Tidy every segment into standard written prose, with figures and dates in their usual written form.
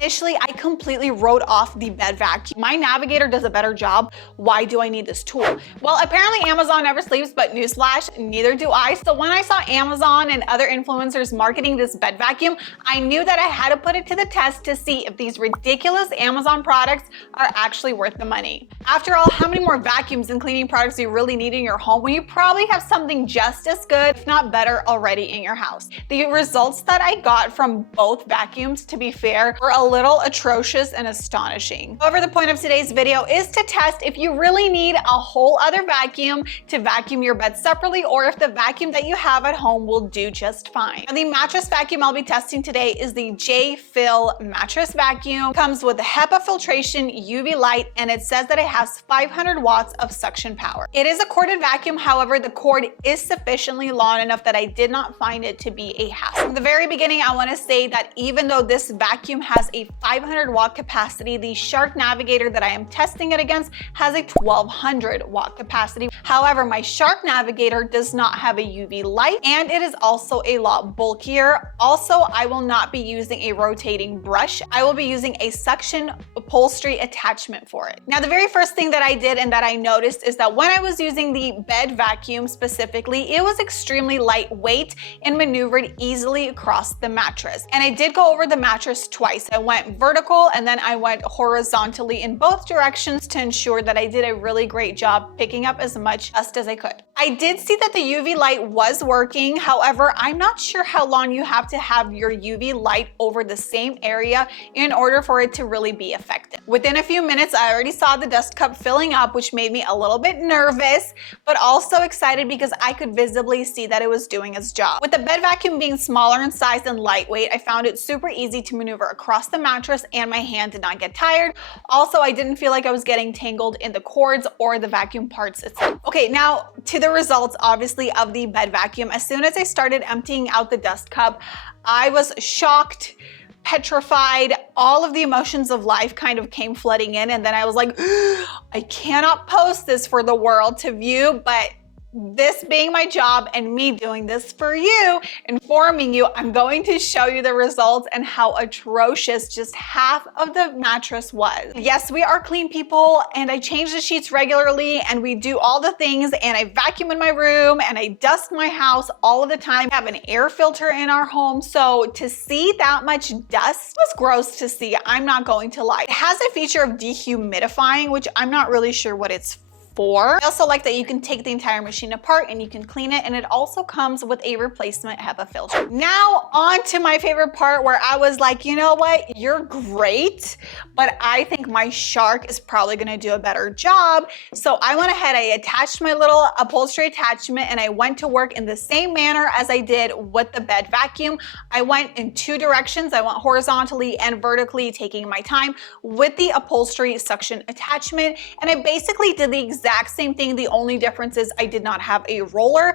Initially, I completely wrote off the bed vacuum. My Navigator does a better job. Why do I need this tool? Well, apparently Amazon never sleeps, but newsflash, neither do I. So when I saw Amazon and other influencers marketing this bed vacuum, I knew that I had to put it to the test to see if these ridiculous Amazon products are actually worth the money. After all, how many more vacuums and cleaning products do you really need in your home when you probably have something just as good, if not better, already in your house? The results that I got from both vacuums, to be fair, were a little atrocious and astonishing. However, the point of today's video is to test if you really need a whole other vacuum to vacuum your bed separately, or if the vacuum that you have at home will do just fine. And the mattress vacuum I'll be testing today is the JPHYL mattress vacuum. It comes with HEPA filtration, UV light, and it says that it has 500 watts of suction power. It is a corded vacuum, however, the cord is sufficiently long enough that I did not find it to be a hassle. From the very beginning, I want to say that even though this vacuum has a 500 watt capacity, the Shark Navigator that I am testing it against has a 1200 watt capacity. However, my Shark Navigator does not have a UV light, and it is also a lot bulkier. Also, I will not be using a rotating brush. I will be using a suction upholstery attachment for it. Now, the very first thing that I did and that I noticed is that when I was using the bed vacuum specifically, it was extremely lightweight and maneuvered easily across the mattress. And I did go over the mattress twice. I went vertical and then I went horizontally in both directions to ensure that I did a really great job picking up as much dust as I could. I did see that the UV light was working. However, I'm not sure how long you have to have your UV light over the same area in order for it to really be effective. Within a few minutes, I already saw the dust cup filling up, which made me a little bit nervous, but also excited because I could visibly see that it was doing its job. With the bed vacuum being smaller in size and lightweight, I found it super easy to maneuver across the mattress and my hand did not get tired. Also, I didn't feel like I was getting tangled in the cords or the vacuum parts itself. Okay, now to the results, obviously, of the bed vacuum. As soon as I started emptying out the dust cup, I was shocked, petrified. All of the emotions of life kind of came flooding in, and then I was like, I cannot post this for the world to view, but this being my job and me doing this for you, informing you, I'm going to show you the results and how atrocious just half of the mattress was. Yes, we are clean people, and I change the sheets regularly, and we do all the things, and I vacuum in my room, and I dust my house all of the time. I have an air filter in our home, so to see that much dust was gross to see. I'm not going to lie. It has a feature of dehumidifying, which I'm not really sure what it's for. I also like that you can take the entire machine apart and you can clean it, and it also comes with a replacement HEPA filter. Now on to my favorite part, where I was like, you know what, you're great, but I think my Shark is probably gonna do a better job. So I went ahead, I attached my little upholstery attachment, and I went to work in the same manner as I did with the bed vacuum. I went in two directions. I went horizontally and vertically, taking my time with the upholstery suction attachment, and I basically did the exact same thing. The only difference is I did not have a roller.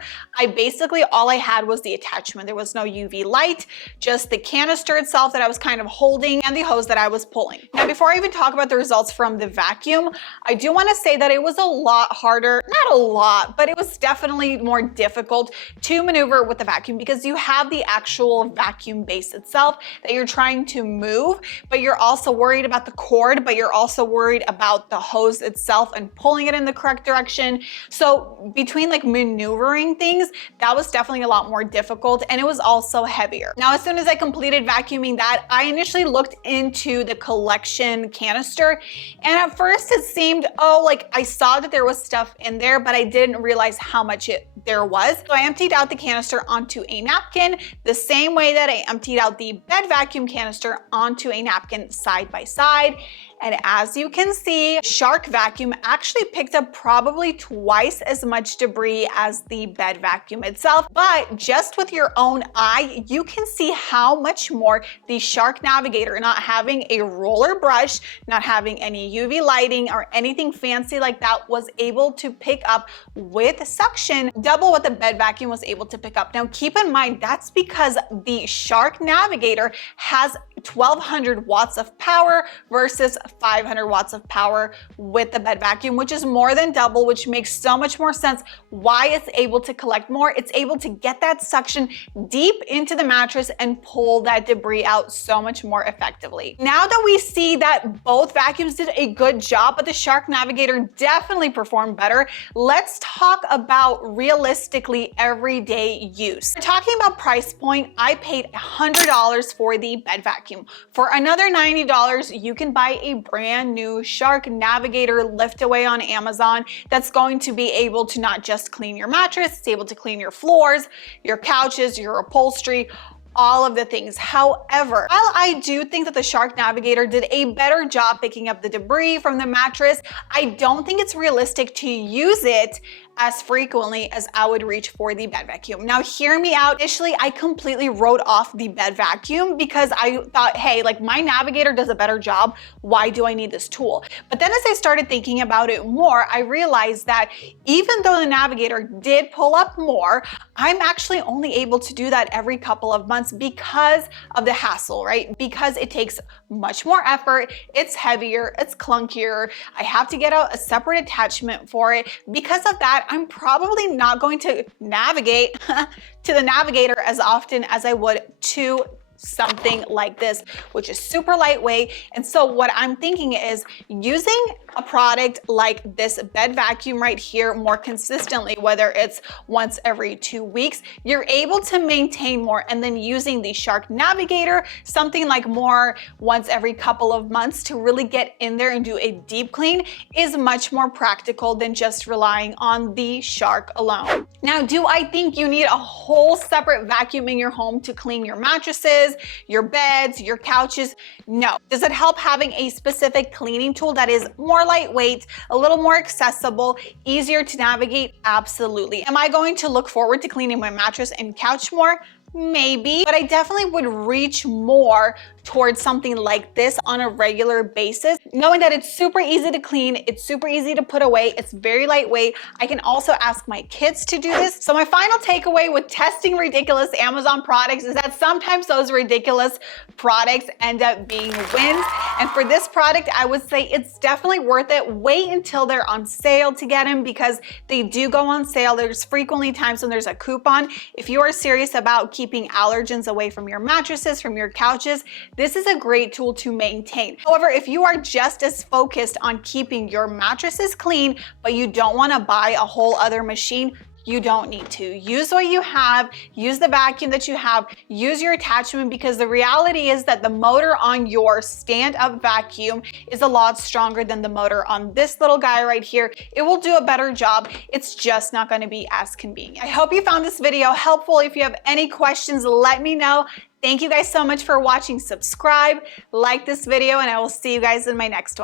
All I had was the attachment. There was no UV light, just the canister itself that I was kind of holding and the hose that I was pulling. Now, before I even talk about the results from the vacuum, I do want to say that it was a lot harder, not a lot, but it was definitely more difficult to maneuver with the vacuum, because you have the actual vacuum base itself that you're trying to move, but you're also worried about the cord, but you're also worried about the hose itself and pulling it in the correct direction. So between like maneuvering things, that was definitely a lot more difficult, and it was also heavier. Now, as soon as I completed vacuuming that, I initially looked into the collection canister, and at first it seemed, oh, like I saw that there was stuff in there, but I didn't realize how much there was. So I emptied out the canister onto a napkin, the same way that I emptied out the bed vacuum canister onto a napkin side by side. And as you can see, Shark vacuum actually picked up probably twice as much debris as the bed vacuum itself. But just with your own eye, you can see how much more the Shark Navigator, not having a roller brush, not having any UV lighting or anything fancy like that, was able to pick up with suction, double what the bed vacuum was able to pick up. Now, keep in mind, that's because the Shark Navigator has 1200 watts of power versus 500 watts of power with the bed vacuum, which is more than double, which makes so much more sense why it's able to collect more. It's able to get that suction deep into the mattress and pull that debris out so much more effectively. Now that we see that both vacuums did a good job, but the Shark Navigator definitely performed better, let's talk about realistically everyday use. We're talking about price point. I paid $100 for the bed vacuum. For another $90, you can buy a brand new Shark Navigator Liftaway on Amazon that's going to be able to not just clean your mattress, it's able to clean your floors, your couches, your upholstery, all of the things. However, while I do think that the Shark Navigator did a better job picking up the debris from the mattress, I don't think it's realistic to use it as frequently as I would reach for the bed vacuum. Now hear me out. Initially, I completely wrote off the bed vacuum because I thought, hey, like my Navigator does a better job. Why do I need this tool? But then as I started thinking about it more, I realized that even though the Navigator did pull up more, I'm actually only able to do that every couple of months because of the hassle, right? Because it takes much more effort, it's heavier, it's clunkier. I have to get out a separate attachment for it. Because of that, I'm probably not going to navigate to the Navigator as often as I would to something like this, which is super lightweight. And so what I'm thinking is using a product like this bed vacuum right here more consistently, whether it's once every 2 weeks, you're able to maintain more. And then using the Shark Navigator, something like more once every couple of months to really get in there and do a deep clean is much more practical than just relying on the Shark alone. Now, do I think you need a whole separate vacuum in your home to clean your mattresses, your beds, your couches? No. Does it help having a specific cleaning tool that is more lightweight, a little more accessible, easier to navigate? Absolutely. Am I going to look forward to cleaning my mattress and couch more? Maybe, but I definitely would reach more towards something like this on a regular basis, knowing that it's super easy to clean, it's super easy to put away, it's very lightweight. I can also ask my kids to do this. So my final takeaway with testing ridiculous Amazon products is that sometimes those ridiculous products end up being wins. And for this product, I would say it's definitely worth it. Wait until they're on sale to get them because they do go on sale. There's frequently times when there's a coupon. If you are serious about keeping allergens away from your mattresses, from your couches, this is a great tool to maintain. However, if you are just as focused on keeping your mattresses clean, but you don't want to buy a whole other machine, you don't need to. Use what you have, use the vacuum that you have, use your attachment, because the reality is that the motor on your stand-up vacuum is a lot stronger than the motor on this little guy right here. It will do a better job. It's just not going to be as convenient. I hope you found this video helpful. If you have any questions, let me know. Thank you guys so much for watching. Subscribe, like this video, and I will see you guys in my next one.